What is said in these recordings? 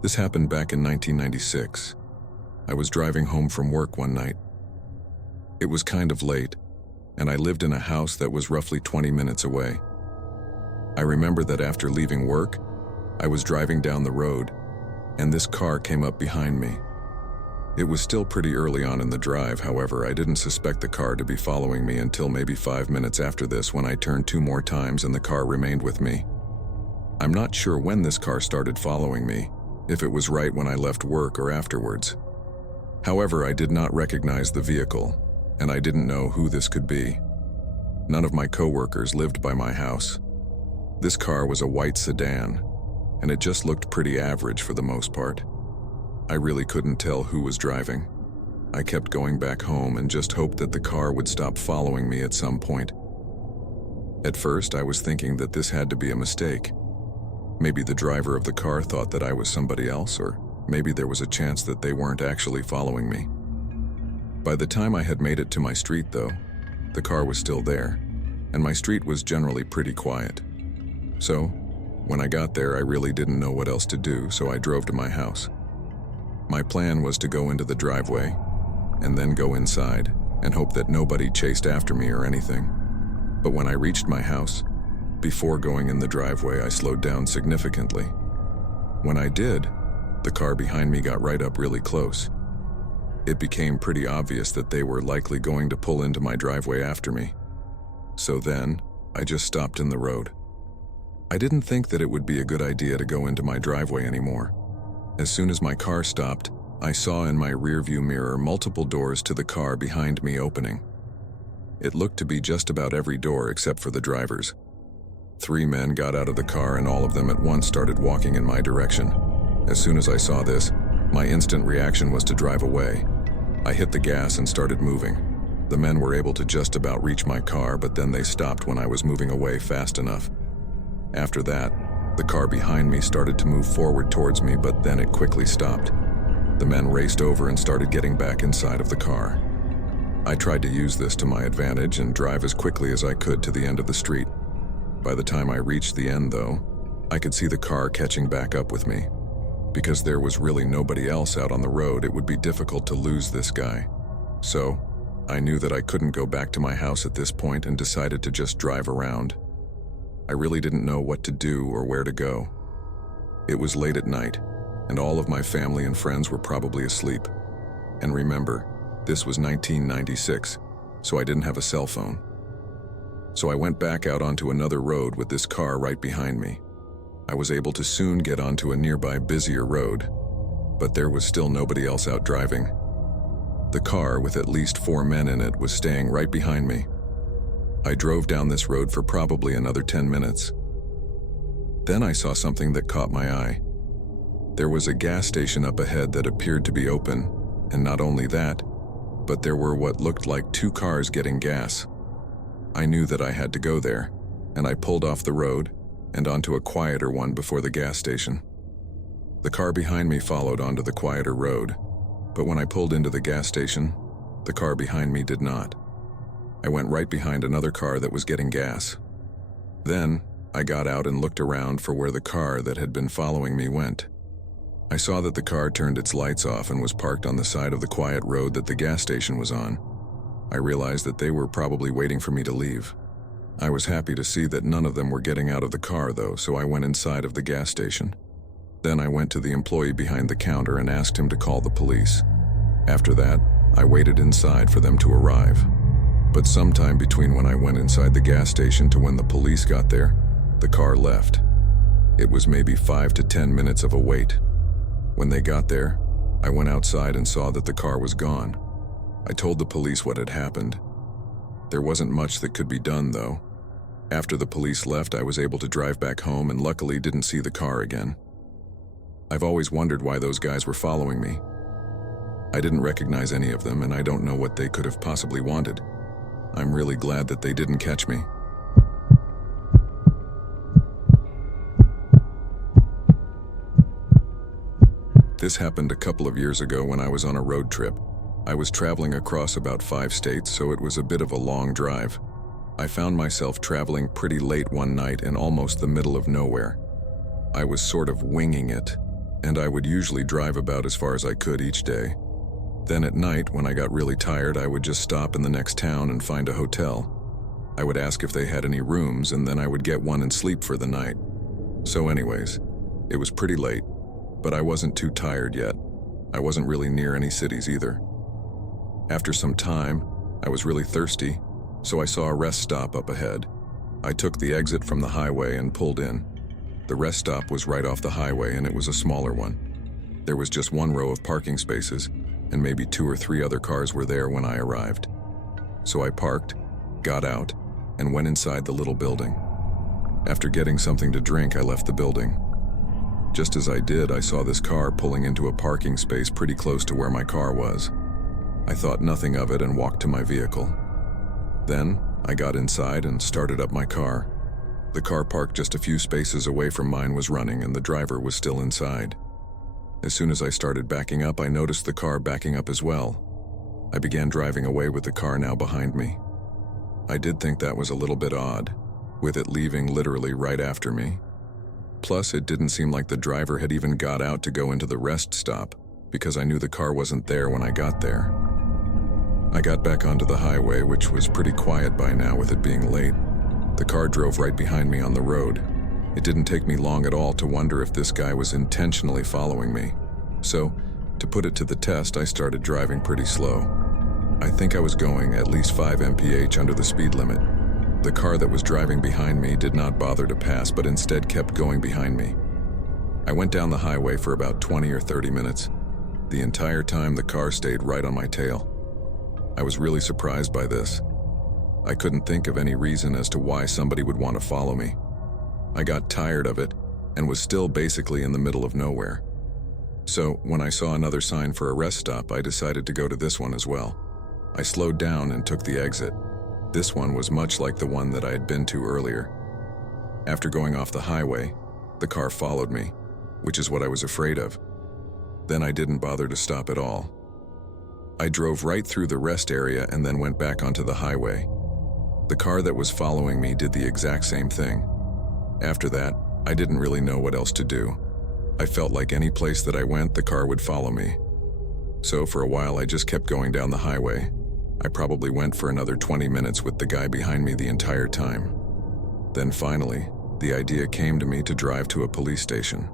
This happened back in 1996. I was driving home from work one night. It was kind of late, and I lived in a house that was roughly 20 minutes away. I remember that after leaving work, I was driving down the road, and this car came up behind me. It was still pretty early on in the drive, however, I didn't suspect the car to be following me until maybe 5 minutes after this, when I turned 2 more times and the car remained with me. I'm not sure when this car started following me, if it was right when I left work or afterwards. However, I did not recognize the vehicle, and I didn't know who this could be. None of my coworkers lived by my house. This car was a white sedan, and it just looked pretty average for the most part. I really couldn't tell who was driving. I kept going back home and just hoped that the car would stop following me at some point. At first, I was thinking that this had to be a mistake. Maybe the driver of the car thought that I was somebody else, or maybe there was a chance that they weren't actually following me. By the time I had made it to my street, though, the car was still there, and my street was generally pretty quiet. So, when I got there, I really didn't know what else to do, so I drove to my house. My plan was to go into the driveway, and then go inside, and hope that nobody chased after me or anything. But when I reached my house, before going in the driveway, I slowed down significantly. When I did, the car behind me got right up really close. It became pretty obvious that they were likely going to pull into my driveway after me. So then, I just stopped in the road. I didn't think that it would be a good idea to go into my driveway anymore. As soon as my car stopped, I saw in my rearview mirror multiple doors to the car behind me opening. It looked to be just about every door except for the driver's. 3 men got out of the car, and all of them at once started walking in my direction. As soon as I saw this, my instant reaction was to drive away. I hit the gas and started moving. The men were able to just about reach my car, but then they stopped when I was moving away fast enough. After that, the car behind me started to move forward towards me, but then it quickly stopped. The men raced over and started getting back inside of the car. I tried to use this to my advantage and drive as quickly as I could to the end of the street. By the time I reached the end, though, I could see the car catching back up with me. Because there was really nobody else out on the road, it would be difficult to lose this guy. So, I knew that I couldn't go back to my house at this point and decided to just drive around. I really didn't know what to do or where to go. It was late at night, and all of my family and friends were probably asleep. And remember, this was 1996, so I didn't have a cell phone. So I went back out onto another road with this car right behind me. I was able to soon get onto a nearby busier road, but there was still nobody else out driving. The car, with at least 4 men in it, was staying right behind me. I drove down this road for probably another 10 minutes. Then I saw something that caught my eye. There was a gas station up ahead that appeared to be open, and not only that, but there were what looked like 2 cars getting gas. I knew that I had to go there, and I pulled off the road and onto a quieter one before the gas station. The car behind me followed onto the quieter road, but when I pulled into the gas station, the car behind me did not. I went right behind another car that was getting gas. Then, I got out and looked around for where the car that had been following me went. I saw that the car turned its lights off and was parked on the side of the quiet road that the gas station was on. I realized that they were probably waiting for me to leave. I was happy to see that none of them were getting out of the car, though, so I went inside of the gas station. Then I went to the employee behind the counter and asked him to call the police. After that, I waited inside for them to arrive. But sometime between when I went inside the gas station to when the police got there, the car left. It was maybe 5 to 10 minutes of a wait. When they got there, I went outside and saw that the car was gone. I told the police what had happened. There wasn't much that could be done, though. After the police left, I was able to drive back home and luckily didn't see the car again. I've always wondered why those guys were following me. I didn't recognize any of them, and I don't know what they could have possibly wanted. I'm really glad that they didn't catch me. This happened a couple of years ago when I was on a road trip. I was traveling across about 5 states, so it was a bit of a long drive. I found myself traveling pretty late one night in almost the middle of nowhere. I was sort of winging it, and I would usually drive about as far as I could each day. Then at night, when I got really tired, I would just stop in the next town and find a hotel. I would ask if they had any rooms, and then I would get one and sleep for the night. So anyways, it was pretty late, but I wasn't too tired yet. I wasn't really near any cities either. After some time, I was really thirsty, so I saw a rest stop up ahead. I took the exit from the highway and pulled in. The rest stop was right off the highway, and it was a smaller one. There was just one row of parking spaces, and maybe 2 or 3 other cars were there when I arrived. So I parked, got out, and went inside the little building. After getting something to drink, I left the building. Just as I did, I saw this car pulling into a parking space pretty close to where my car was. I thought nothing of it and walked to my vehicle. Then, I got inside and started up my car. The car parked just a few spaces away from mine was running, and the driver was still inside. As soon as I started backing up, I noticed the car backing up as well. I began driving away with the car now behind me. I did think that was a little bit odd, with it leaving literally right after me. Plus, it didn't seem like the driver had even got out to go into the rest stop, because I knew the car wasn't there when I got there. I got back onto the highway, which was pretty quiet by now with it being late. The car drove right behind me on the road. It didn't take me long at all to wonder if this guy was intentionally following me. So, to put it to the test, I started driving pretty slow. I think I was going at least 5 mph under the speed limit. The car that was driving behind me did not bother to pass, but instead kept going behind me. I went down the highway for about 20 or 30 minutes. The entire time, the car stayed right on my tail. I was really surprised by this. I couldn't think of any reason as to why somebody would want to follow me. I got tired of it and was still basically in the middle of nowhere. So, when I saw another sign for a rest stop, I decided to go to this one as well. I slowed down and took the exit. This one was much like the one that I had been to earlier. After going off the highway, the car followed me, which is what I was afraid of. Then I didn't bother to stop at all. I drove right through the rest area and then went back onto the highway. The car that was following me did the exact same thing. After that, I didn't really know what else to do. I felt like any place that I went, the car would follow me. So for a while, I just kept going down the highway. I probably went for another 20 minutes with the guy behind me the entire time. Then finally, the idea came to me to drive to a police station.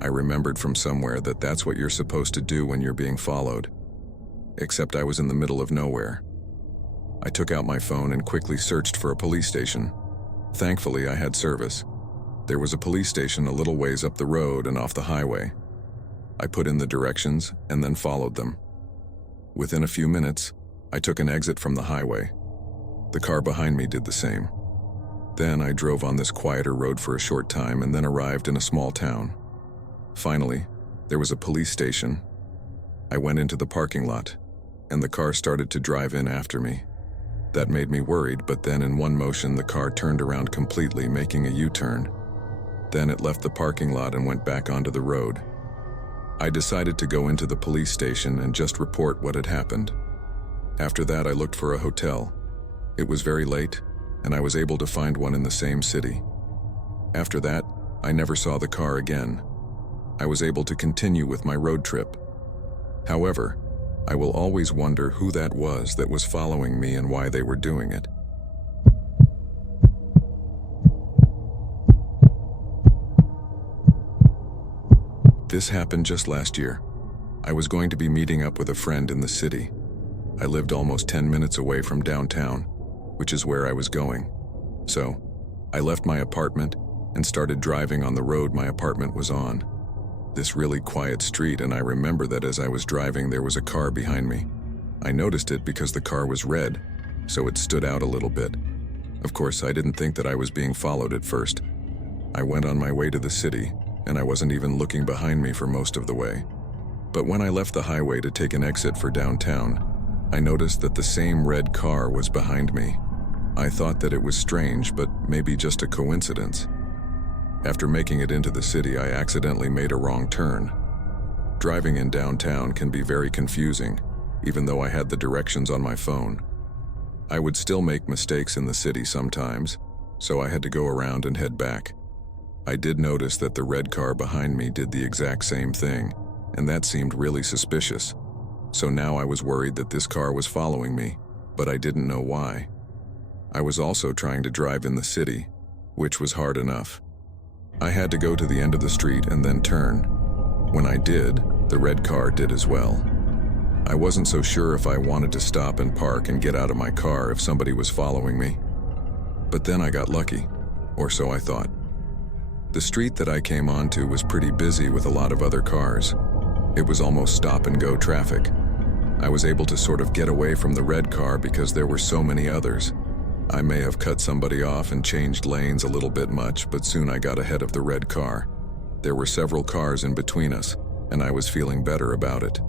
I remembered from somewhere that that's what you're supposed to do when you're being followed. Except I was in the middle of nowhere. I took out my phone and quickly searched for a police station. Thankfully, I had service. There was a police station a little ways up the road and off the highway. I put in the directions and then followed them. Within a few minutes, I took an exit from the highway. The car behind me did the same. Then I drove on this quieter road for a short time and then arrived in a small town. Finally, there was a police station. I went into the parking lot, and the car started to drive in after me. That made me worried, but then in one motion the car turned around completely, making a U-turn. Then it left the parking lot and went back onto the road. I decided to go into the police station and just report what had happened. After that, I looked for a hotel. It was very late, and I was able to find one in the same city. After that, I never saw the car again. I was able to continue with my road trip. However, I will always wonder who that was following me and why they were doing it. This happened just last year. I was going to be meeting up with a friend in the city. I lived almost 10 minutes away from downtown, which is where I was going. So, I left my apartment and started driving on the road my apartment was on. This really quiet street, and I remember that as I was driving there was a car behind me. I noticed it because the car was red, so it stood out a little bit. Of course, I didn't think that I was being followed at first. I went on my way to the city, and I wasn't even looking behind me for most of the way. But when I left the highway to take an exit for downtown, I noticed that the same red car was behind me. I thought that it was strange, but maybe just a coincidence. After making it into the city, I accidentally made a wrong turn. Driving in downtown can be very confusing, even though I had the directions on my phone. I would still make mistakes in the city sometimes, so I had to go around and head back. I did notice that the red car behind me did the exact same thing, and that seemed really suspicious. So now I was worried that this car was following me, but I didn't know why. I was also trying to drive in the city, which was hard enough. I had to go to the end of the street and then turn. When I did, the red car did as well. I wasn't so sure if I wanted to stop and park and get out of my car if somebody was following me. But then I got lucky, or so I thought. The street that I came onto was pretty busy with a lot of other cars. It was almost stop-and-go traffic. I was able to sort of get away from the red car because there were so many others. I may have cut somebody off and changed lanes a little bit much, but soon I got ahead of the red car. There were several cars in between us, and I was feeling better about it.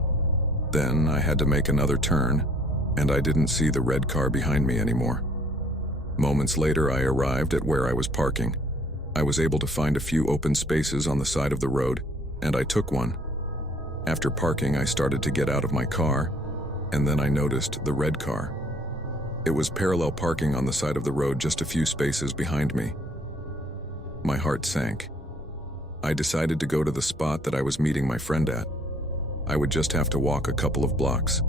Then I had to make another turn, and I didn't see the red car behind me anymore. Moments later, I arrived at where I was parking. I was able to find a few open spaces on the side of the road, and I took one. After parking, I started to get out of my car, and then I noticed the red car. It was parallel parking on the side of the road just a few spaces behind me. My heart sank. I decided to go to the spot that I was meeting my friend at. I would just have to walk a couple of blocks.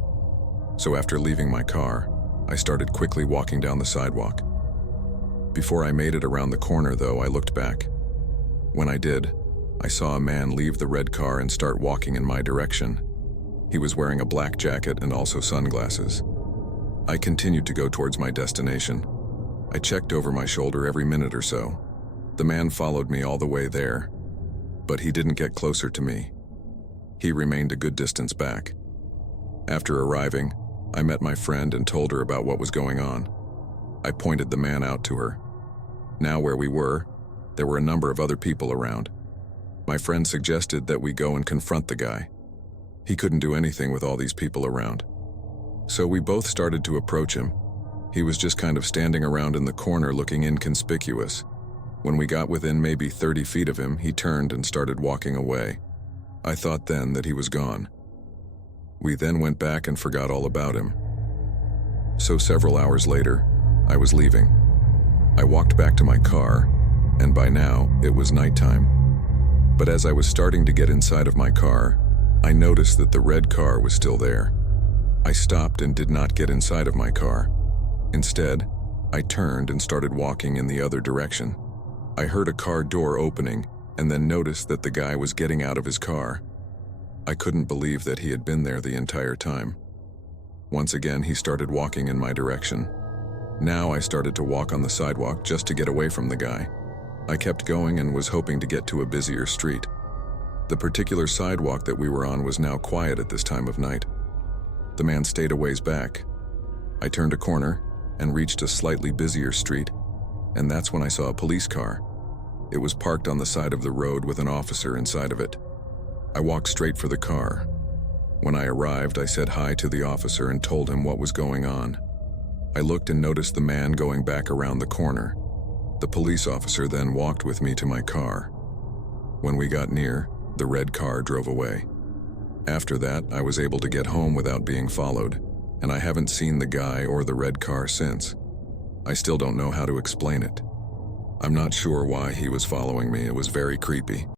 So after leaving my car, I started quickly walking down the sidewalk. Before I made it around the corner, though, I looked back. When I did, I saw a man leave the red car and start walking in my direction. He was wearing a black jacket and also sunglasses. I continued to go towards my destination. I checked over my shoulder every minute or so. The man followed me all the way there, but he didn't get closer to me. He remained a good distance back. After arriving, I met my friend and told her about what was going on. I pointed the man out to her. Now where we were, there were a number of other people around. My friend suggested that we go and confront the guy. He couldn't do anything with all these people around. So we both started to approach him. He was just kind of standing around in the corner looking inconspicuous. When we got within maybe 30 feet of him, he turned and started walking away. I thought then that he was gone. We then went back and forgot all about him. So several hours later, I was leaving. I walked back to my car, and by now, it was nighttime. But as I was starting to get inside of my car, I noticed that the red car was still there. I stopped and did not get inside of my car. Instead, I turned and started walking in the other direction. I heard a car door opening and then noticed that the guy was getting out of his car. I couldn't believe that he had been there the entire time. Once again, he started walking in my direction. Now I started to walk on the sidewalk just to get away from the guy. I kept going and was hoping to get to a busier street. The particular sidewalk that we were on was now quiet at this time of night. The man stayed a ways back. I turned a corner and reached a slightly busier street, and that's when I saw a police car. It was parked on the side of the road with an officer inside of it. I walked straight for the car. When I arrived, I said hi to the officer and told him what was going on. I looked and noticed the man going back around the corner. The police officer then walked with me to my car. When we got near, the red car drove away. After that, I was able to get home without being followed, and I haven't seen the guy or the red car since. I still don't know how to explain it. I'm not sure why he was following me. It was very creepy.